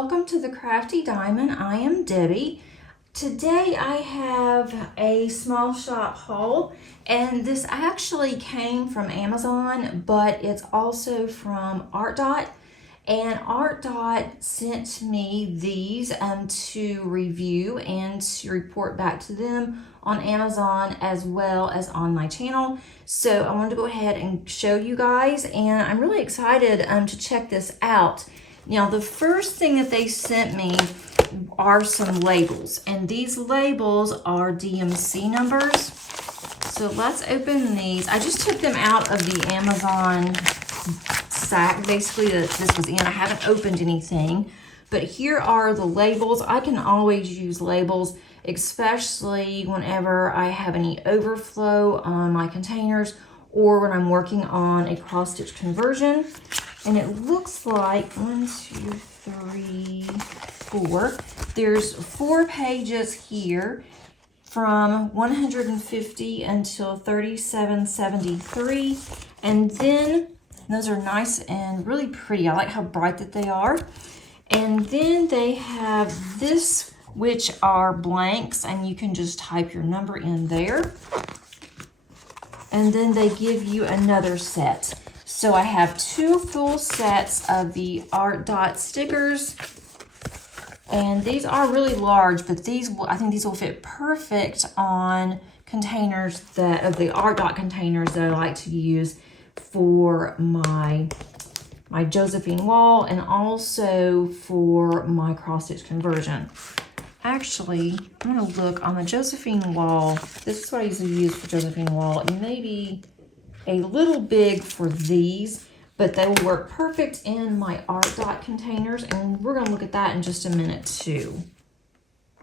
welcome to the Crafty Diamond. I am Debbie. Today I have a small shop haul, and this actually came from Amazon, but it's also from ArtDot. And ArtDot sent me these to review and to report back to them on Amazon as well as on my channel. So I wanted to go ahead and show you guys, and I'm really excited to check this out. Now, the first thing that they sent me are some labels, and these labels are DMC numbers. So let's open these. I just took them out of the Amazon sack, basically, that this was in. I haven't opened anything, but here are the labels. I can always use labels, especially whenever I have any overflow on my containers or when I'm working on a cross-stitch conversion. And it looks like 1, 2, 3, 4. There's 4 pages here from 150 until 3773. And then those are nice and really pretty. I like how bright that they are. And then they have this, which are blanks, and you can just type your number in there. And then they give you another set. So I have 2 full sets of the ArtDot stickers, and these are really large, but I think these will fit perfect on containers of the ArtDot containers that I like to use for my Josephine wall and also for my cross-stitch conversion. Actually, I'm going to look on the Josephine wall. This is what I usually use for Josephine wall. It may be a little big for these, but they will work perfect in my ArtDot containers, and we're going to look at that in just a minute too.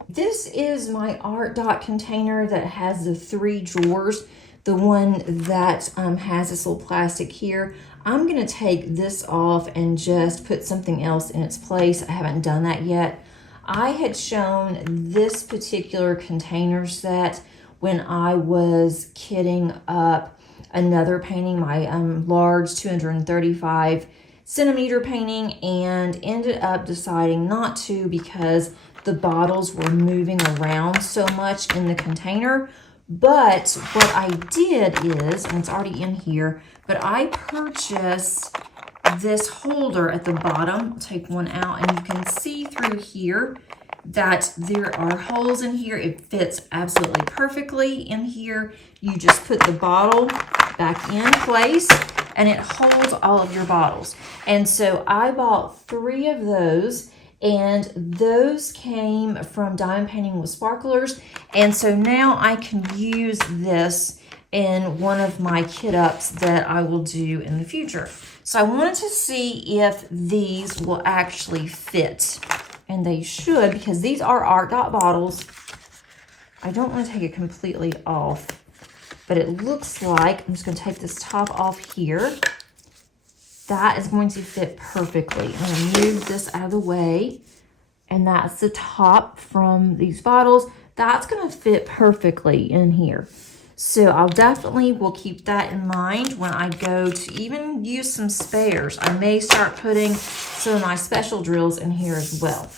This is my ArtDot container that has the 3 drawers, the one that has this little plastic here. I'm going to take this off and just put something else in its place. I haven't done that yet. I had shown this particular container set when I was kitting up another painting, my large 235 centimeter painting, and ended up deciding not to because the bottles were moving around so much in the container. But what I did is, and it's already in here, but I purchased this holder at the bottom. I'll take one out, and you can see through here that there are holes in here. It fits absolutely perfectly in here. You just put the bottle back in place, and it holds all of your bottles. And so I bought 3 of those, and those came from Diamond Painting with Sparklers. And so now I can use this in one of my kit ups that I will do in the future. So I wanted to see if these will actually fit. And they should, because these are ArtDot bottles. I don't want to take it completely off, but it looks like, I'm just going to take this top off here. That is going to fit perfectly. I'm going to move this out of the way, and that's the top from these bottles. That's going to fit perfectly in here. So I'll definitely will keep that in mind when I go to even use some spares. I may start putting some of my special drills in here as well.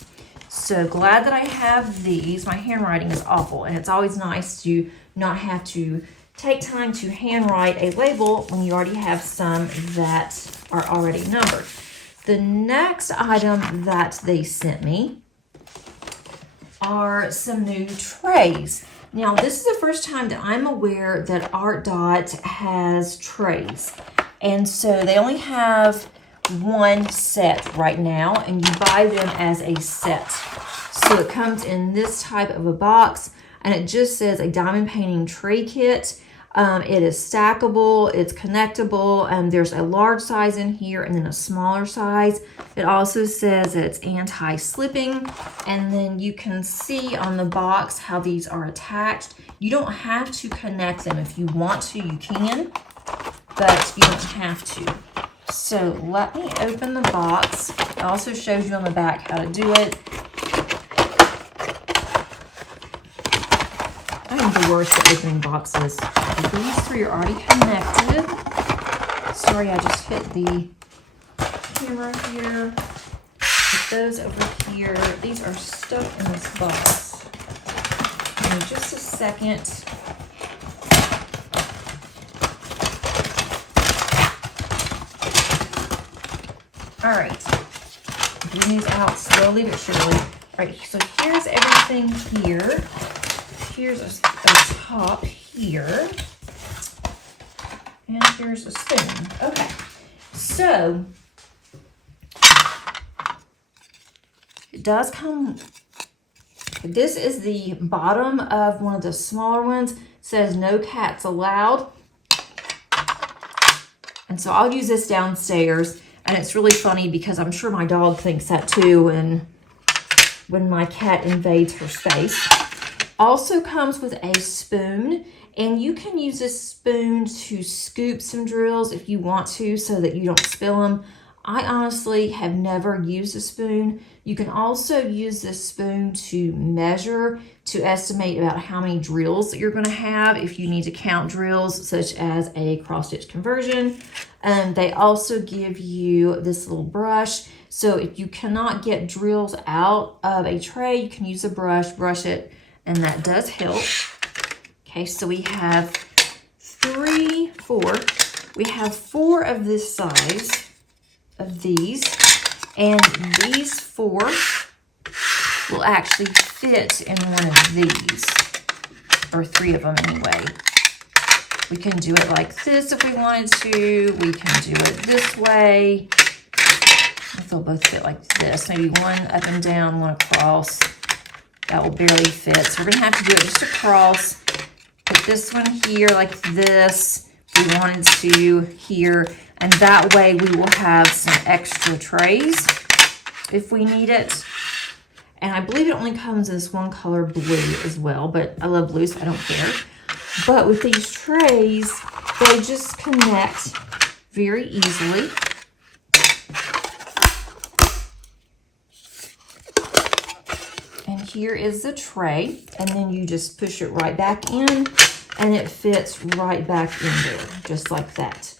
So glad that I have these. My handwriting is awful, and it's always nice to not have to take time to handwrite a label when you already have some that are already numbered. The next item that they sent me are some new trays. Now, this is the first time that I'm aware that ArtDot has trays. And so they only have 1 set right now, and you buy them as a set. So it comes in this type of a box, and it just says a diamond painting tray kit. It is stackable, it's connectable, and there's a large size in here and then a smaller size. It also says that it's anti-slipping, and then you can see on the box how these are attached. You don't have to connect them. If you want to, you can, but you don't have to. So let me open the box. It also shows you on the back how to do it. I am the worst at opening boxes. But these 3 are already connected. Sorry, I just hit the camera here. The those over here. These are stuck in this box. Give me just a second. All right, getting these out slowly but surely. All right, so here's everything here. Here's a top here. And here's a spoon. Okay, so it does come, this is the bottom of one of the smaller ones. It says no cats allowed. And so I'll use this downstairs. And it's really funny because I'm sure my dog thinks that too, and when my cat invades her space. Also comes with a spoon, and you can use this spoon to scoop some drills if you want to so that you don't spill them. I honestly have never used a spoon. You can also use this spoon to measure, to estimate about how many drills that you're going to have if you need to count drills, such as a cross-stitch conversion. They also give you this little brush. So if you cannot get drills out of a tray, you can use a brush, brush it, and that does help. Okay, so we have we have 4 of this size of these, and these 4 will actually fit in one of these, or 3 of them anyway. We can do it like this if we wanted to. We can do it this way. If they'll both fit like this, maybe one up and down, one across. That will barely fit. So we're gonna have to do it just across. Put this one here like this. We wanted to here. And that way we will have some extra trays if we need it. And I believe it only comes in this one color, blue, as well. But I love blue, so I don't care. But with these trays, they just connect very easily. And here is the tray. And then you just push it right back in, and it fits right back in there, just like that.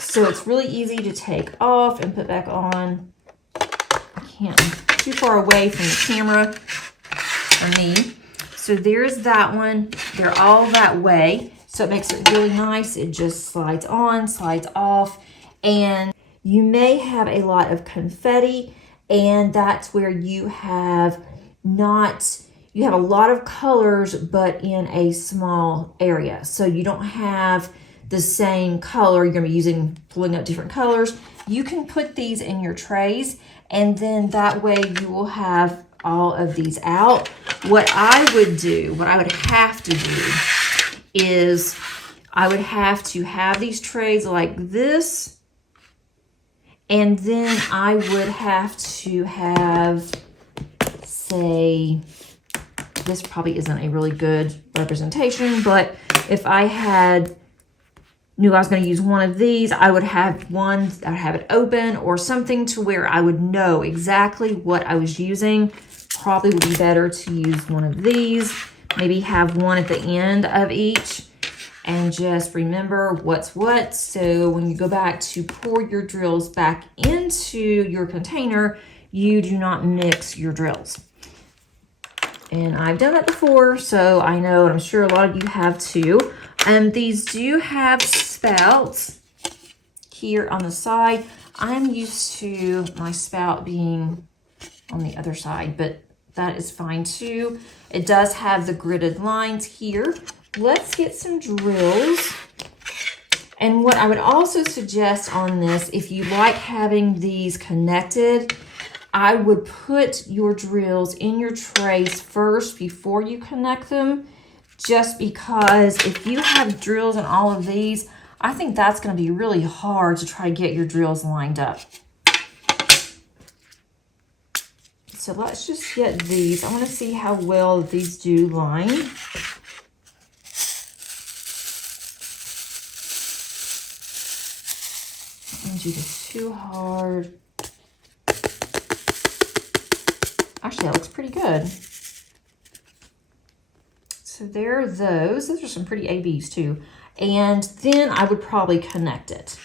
So it's really easy to take off and put back on. I can't, I'm too far away from the camera for me. So there's that one. They're all that way. So it makes it really nice. It just slides on, slides off. And you may have a lot of confetti, and that's where you have you have a lot of colors, but in a small area. So you don't have the same color. You're gonna be pulling up different colors. You can put these in your trays, and then that way you will have all of these out. What I would have to do is I would have to have these trays like this, and then I would have to have, say, this probably isn't a really good representation, but if I knew I was going to use one of these, I would have it open or something to where I would know exactly what I was using. Probably would be better to use one of these, maybe have one at the end of each, and just remember what's what. So when you go back to pour your drills back into your container, you do not mix your drills. And I've done that before, so I know, and I'm sure a lot of you have too. And these do have spouts here on the side. I'm used to my spout being on the other side, but that is fine too. It does have the gridded lines here. Let's get some drills. And what I would also suggest on this, if you like having these connected, I would put your drills in your trays first before you connect them, just because if you have drills in all of these, I think that's going to be really hard to try to get your drills lined up. So let's just get these. I want to see how well these do line. I don't do this too hard. Actually, that looks pretty good. So there are those. Those are some pretty ABs too. And then I would probably connect it.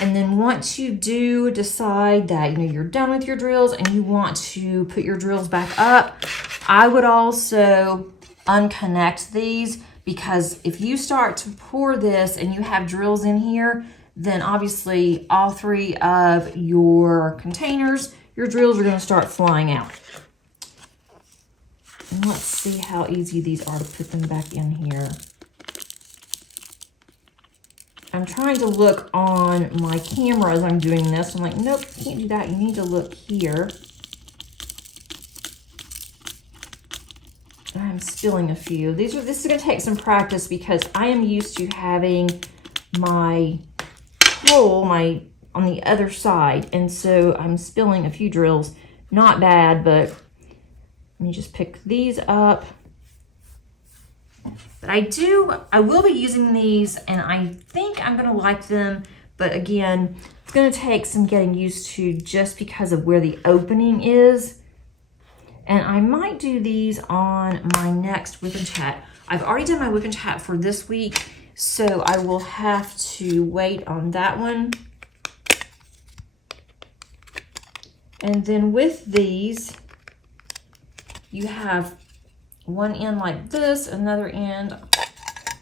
And then once you do decide that, you know, you're done with your drills and you want to put your drills back up, I would also unconnect these, because if you start to pour this and you have drills in here, then obviously all 3 of your containers, your drills are going to start flying out. And let's see how easy these are to put them back in here. I'm trying to look on my camera as I'm doing this. I'm like, nope, you can't do that. You need to look here. I'm spilling a few. This is going to take some practice because I am used to having my hole on the other side. And so I'm spilling a few drills. Not bad, but let me just pick these up. But I will be using these, and I think I'm going to like them. But again, it's going to take some getting used to just because of where the opening is. And I might do these on my next whip and chat. I've already done my whip and chat for this week, so I will have to wait on that one. And then with these, you have one end like this, another end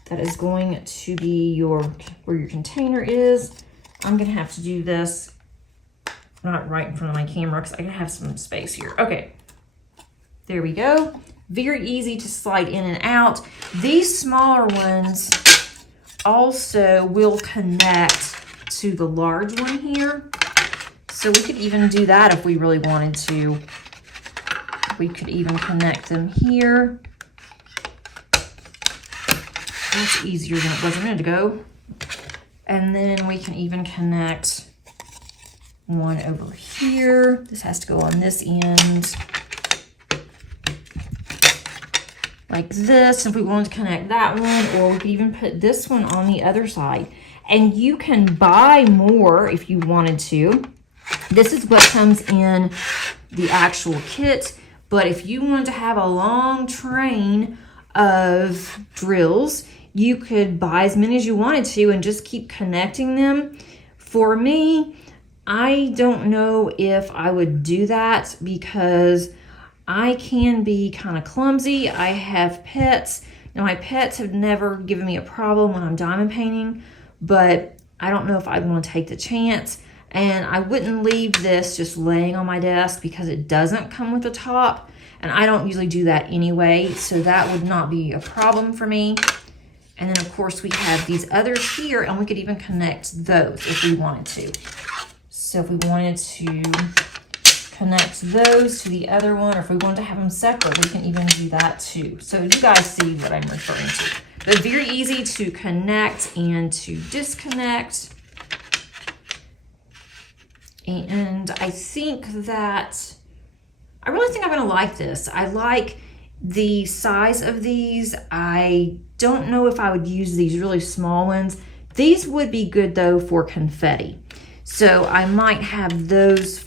that is going to be where your container is. I'm gonna have to do this not right in front of my camera because I can have some space here. Okay, there we go. Very easy to slide in and out. These smaller ones also will connect to the large one here. So we could even do that if we really wanted to. We could even connect them here. That's easier than it was a minute ago. And then we can even connect one over here. This has to go on this end. Like this, if we wanted to connect that one, or we could even put this one on the other side. And you can buy more if you wanted to. This is what comes in the actual kit. But if you wanted to have a long train of drills, you could buy as many as you wanted to and just keep connecting them. For me, I don't know if I would do that because I can be kind of clumsy. I have pets. Now, my pets have never given me a problem when I'm diamond painting, but I don't know if I'd want to take the chance. And I wouldn't leave this just laying on my desk because it doesn't come with a top. And I don't usually do that anyway, so that would not be a problem for me. And then, of course, we have these others here, and we could even connect those if we wanted to. So if we wanted to connect those to the other one, or if we wanted to have them separate, we can even do that too. So you guys see what I'm referring to. But very easy to connect and to disconnect. And I think that, I really think I'm gonna like this. I like the size of these. I don't know if I would use these really small ones. These would be good though for confetti. So I might have those,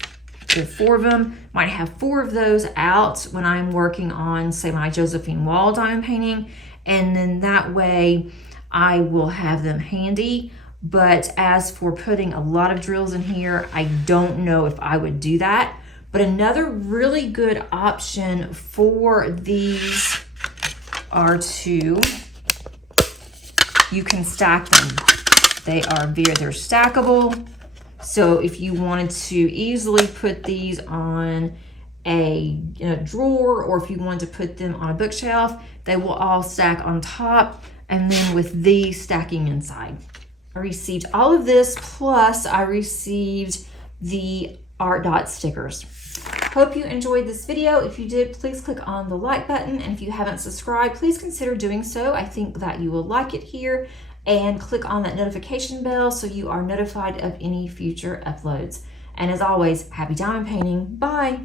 there are 4 of them, might have 4 of those out when I'm working on, say, my Josephine Wall diamond painting. And then that way I will have them handy. But as for putting a lot of drills in here, I don't know if I would do that. But another really good option for these are you can stack them. They're stackable. So if you wanted to easily put these on in a drawer, or if you wanted to put them on a bookshelf, they will all stack on top, and then with these stacking inside. I received all of this, plus I received the ArtDot stickers. Hope you enjoyed this video. If you did, please click on the like button. And if you haven't subscribed, please consider doing so. I think that you will like it here. And click on that notification bell so you are notified of any future uploads. And as always, happy diamond painting. Bye.